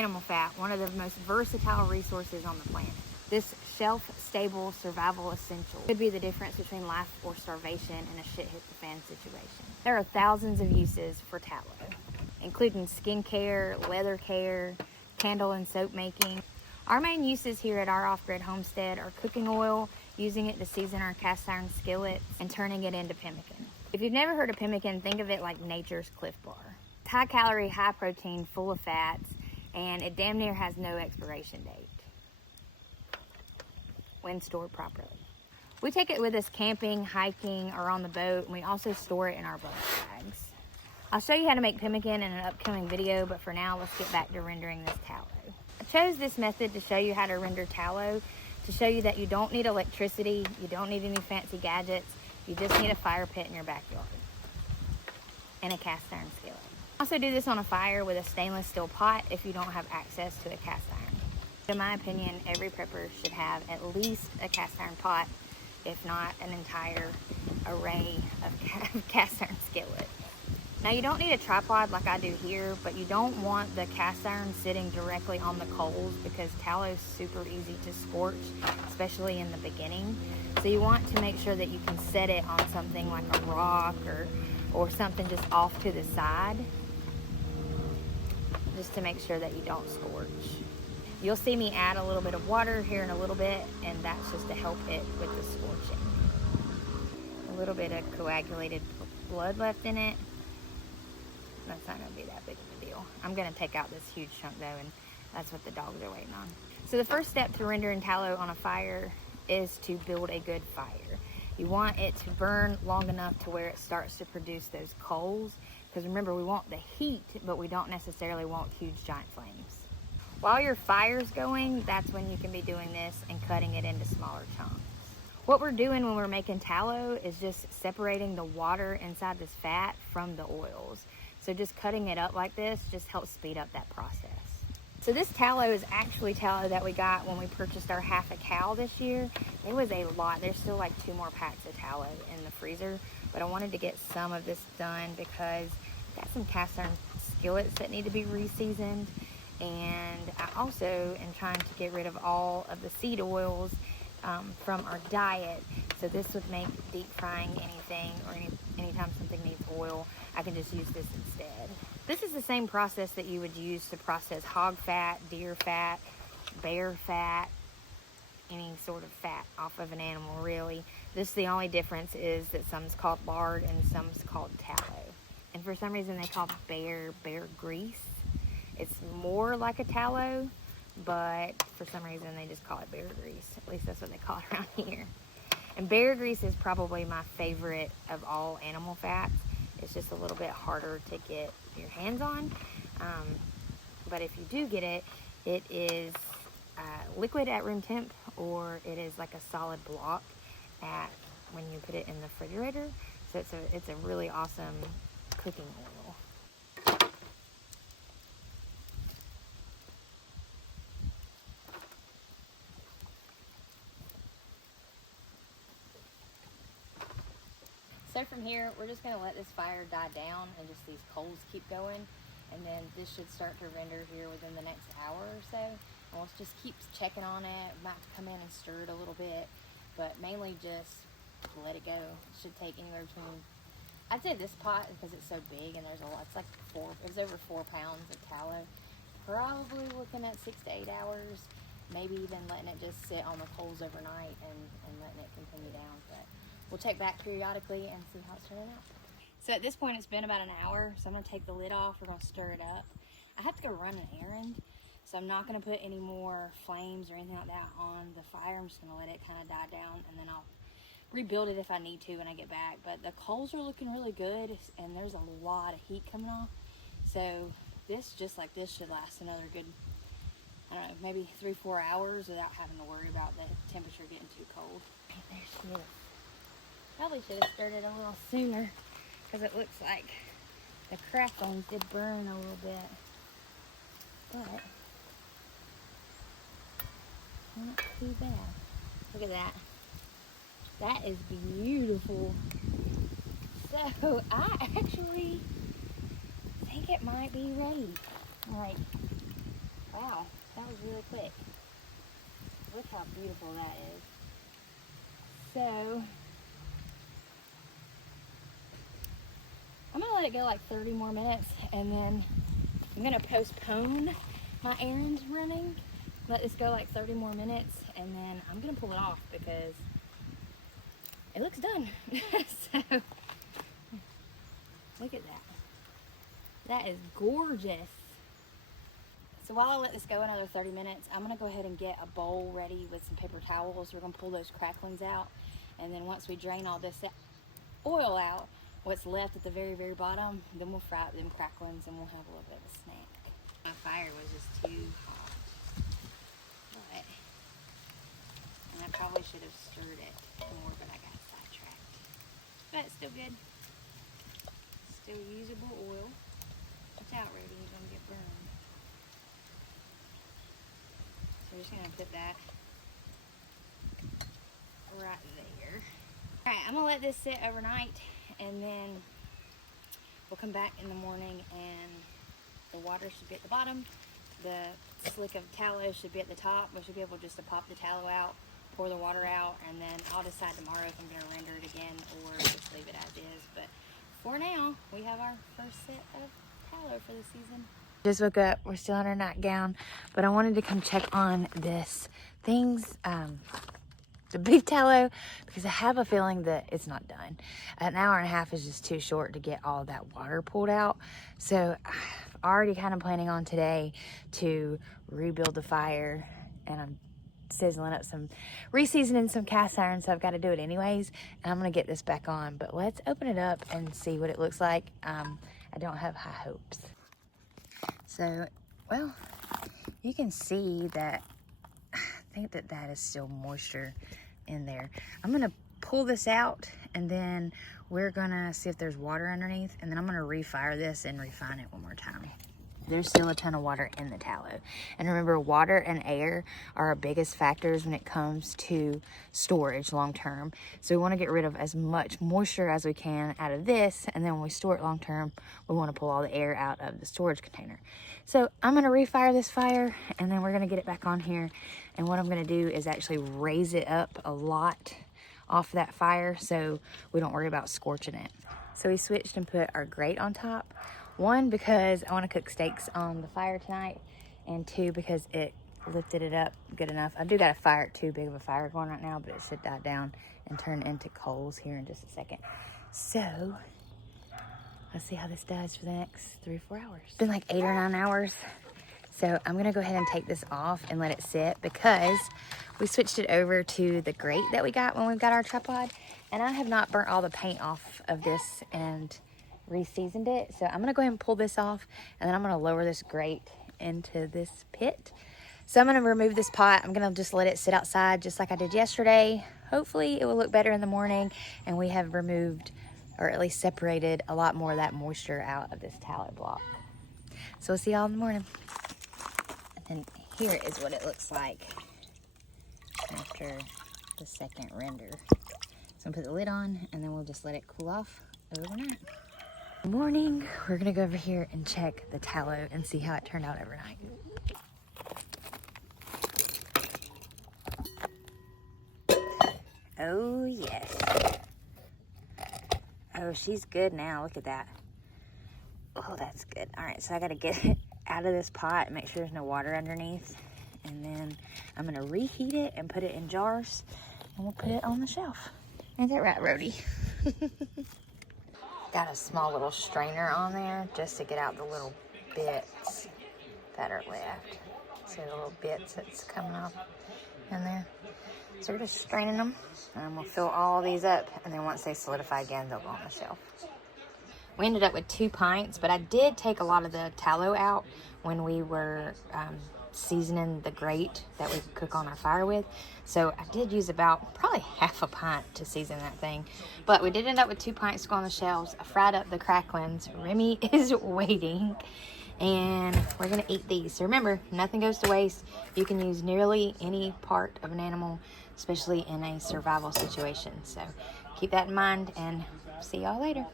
animal fat, one of the most versatile resources on the planet. This shelf-stable survival essential could be the difference between life or starvation in a shit-hit-the-fan situation. There are thousands of uses for tallow, including skincare, leather care, candle and soap making. Our main uses here at our off-grid homestead are cooking oil, using it to season our cast iron skillets, and turning it into pemmican. If you've never heard of pemmican, think of it like nature's Cliff Bar. It's high calorie, high protein, full of fats, and it damn near has no expiration date when stored properly. We take it with us camping, hiking, or on the boat, and we also store it in our boat bags. I'll show you how to make pemmican in an upcoming video, but for now, let's get back to rendering this tallow. I chose this method to show you how to render tallow, to show you that you don't need electricity, you don't need any fancy gadgets, you just need a fire pit in your backyard and a cast iron skillet. Also do this on a fire with a stainless steel pot if you don't have access to a cast iron. In my opinion, every prepper should have at least a cast iron pot, if not an entire array of cast iron skillet. Now you don't need a tripod like I do here, but you don't want the cast iron sitting directly on the coals because tallow is super easy to scorch, especially in the beginning. So you want to make sure that you can set it on something like a rock or something just off to the side, just to make sure that you don't scorch. You'll see me add a little bit of water here in a little bit, and that's just to help it with the scorching. A little bit of coagulated blood left in it. That's not gonna be that big of a deal. I'm gonna take out this huge chunk though, and that's what the dogs are waiting on. So the first step to rendering tallow on a fire is to build a good fire. You want it to burn long enough to where it starts to produce those coals, because remember, we want the heat, but we don't necessarily want huge giant flames. While your fire's going, that's when you can be doing this and cutting it into smaller chunks. What we're doing when we're making tallow is just separating the water inside this fat from the oils. So just cutting it up like this just helps speed up that process. So this tallow is actually tallow that we got when we purchased our half a cow this year. It was a lot. There's still like 2 more packs of tallow in the freezer, but I wanted to get some of this done because I've got some cast iron skillets that need to be re-seasoned. And I also am trying to get rid of all of the seed oils from our diet. So this would make deep frying anything or anytime something needs oil, I can just use this instead. This is the same process that you would use to process hog fat, deer fat, bear fat, any sort of fat off of an animal really. The only difference is that some's called lard and some's called tallow. And for some reason they call bear grease. It's more like a tallow, but for some reason they just call it bear grease. At least that's what they call it around here. And bear grease is probably my favorite of all animal fats. It's just a little bit harder to get your hands on. But if you do get it, it is liquid at room temp, or it is like a solid block when you put it in the refrigerator. So it's a really awesome cooking oil. So from here, we're just gonna let this fire die down and just these coals keep going. And then this should start to render here within the next hour or so. And we'll just keep checking on it. Might come in and stir it a little bit, but mainly just let it go. It should take anywhere between, I'd say this pot, because it's so big and there's a lot, it's like it was over 4 pounds of tallow. Probably looking at 6 to 8 hours, maybe even letting it just sit on the coals overnight and letting it continue down. But we'll check back periodically and see how it's turning out. So at this point, it's been about an hour, so I'm gonna take the lid off. We're gonna stir it up. I have to go run an errand, so I'm not gonna put any more flames or anything like that on the fire. I'm just gonna let it kind of die down, and then I'll rebuild it if I need to when I get back. But the coals are looking really good, and there's a lot of heat coming off. So this, just like this, should last another good, I don't know, maybe 3-4 hours without having to worry about the temperature getting too cold. Right, there she is. Probably should have stirred it a little sooner, because it looks like the cracklings did burn a little bit, but not too bad. Look at that. That is beautiful. So I actually think it might be ready. Like, really quick. Look how beautiful that is. So, I'm gonna let it go like 30 more minutes, and then I'm gonna postpone my errand running. Let this go like 30 more minutes, and then I'm gonna pull it off because it looks done. So, look at that. That is gorgeous. So while I let this go another 30 minutes, I'm gonna go ahead and get a bowl ready with some paper towels. We're gonna pull those cracklings out, and then once we drain all this oil out, what's left at the very, very bottom, then we'll fry up them cracklings and we'll have a little bit of a snack. My fire was just too hot, and I probably should have stirred it more, but I got sidetracked. But it's still good. Still usable oil. Watch out, Rudy, you're gonna get burned. So we're just gonna put that right there. All right, I'm gonna let this sit overnight, and then we'll come back in the morning, and the water should be at the bottom. The slick of tallow should be at the top. We should be able just to pop the tallow out, pour the water out, and then I'll decide tomorrow if I'm gonna render it again or just leave it as is. But for now, we have our first set of tallow for the season. Just woke up, we're still in our nightgown, but I wanted to come check on this things, the beef tallow, because I have a feeling that it's not done. An hour and a half is just too short to get all that water pulled out. So I'm already kind of planning on today to rebuild the fire, and I'm sizzling up some, re-seasoning some cast iron, so I've got to do it anyways, and I'm gonna get this back on. But let's open it up and see what it looks like. I don't have high hopes. So, well, you can see that I think that is still moisture in there. I'm gonna pull this out, and then we're gonna see if there's water underneath, and then I'm gonna refire this and refine it one more time. There's still a ton of water in the tallow. And remember, water and air are our biggest factors when it comes to storage long term. So we want to get rid of as much moisture as we can out of this, and then when we store it long term, we want to pull all the air out of the storage container. So I'm going to refire this fire, and then we're going to get it back on here. And what I'm going to do is actually raise it up a lot off that fire so we don't worry about scorching it. So we switched and put our grate on top. One, because I want to cook steaks on the fire tonight, and two, because it lifted it up good enough. I do got a fire, too big of a fire going right now, but it should die down and turn into coals here in just a second. So let's see how this does for the next 3 or 4 hours. It's been like 8 or 9 hours. So I'm gonna go ahead and take this off and let it sit, because we switched it over to the grate that we got when we got our tripod, and I have not burnt all the paint off of this and re-seasoned it. So I'm gonna go ahead and pull this off, and then I'm gonna lower this grate into this pit. So I'm gonna remove this pot. I'm gonna just let it sit outside just like I did yesterday. Hopefully it will look better in the morning, and we have removed, or at least separated, a lot more of that moisture out of this tallow block. So we'll see y'all in the morning. And here is what it looks like after the second render. So I'm gonna put the lid on, and then we'll just let it cool off overnight. Good morning. We're gonna go over here and check the tallow and see how it turned out overnight. Oh yes. Oh, she's good now. Look at that. Oh, that's good. All right, so I gotta get it out of this pot and make sure there's no water underneath, and then I'm gonna reheat it and put it in jars, and we'll put it on the shelf. Ain't that right, Rhodey? Got a small little strainer on there just to get out the little bits that are left. See the little bits that's coming off in there? So we're just straining them, and we'll fill all these up, and then once they solidify again, they'll go on the shelf. We ended up with 2 pints, but I did take a lot of the tallow out when we were seasoning the grate that we cook on our fire with. So I did use about probably half a pint to season that thing. But we did end up with 2 pints to go on the shelves. I fried up the cracklings. Remy is waiting, and we're gonna eat these. So remember, nothing goes to waste. You can use nearly any part of an animal, especially in a survival situation. So keep that in mind, and see y'all later.